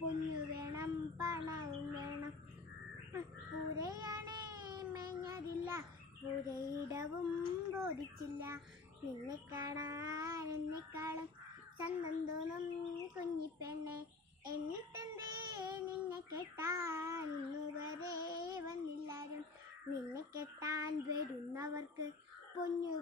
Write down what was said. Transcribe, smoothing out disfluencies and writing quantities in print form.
പൊന്നു വേണം പണവും വേണം. പൂരയാണേ മേഞ്ഞതില്ല, പൂരയിടവും ബോധിച്ചില്ല. നിന്നെ കാണാൻ എന്നെക്കാളും ചന്തം തോന്നും കുഞ്ഞിപ്പെണ്ണെ. എന്നിട്ടെന്തേ നിന്നെ കെട്ടാൻ ഇന്നുവരെ വന്നില്ലാരും. നിന്നെ കെട്ടാൻ വരുന്നവർക്ക് പൊന്നു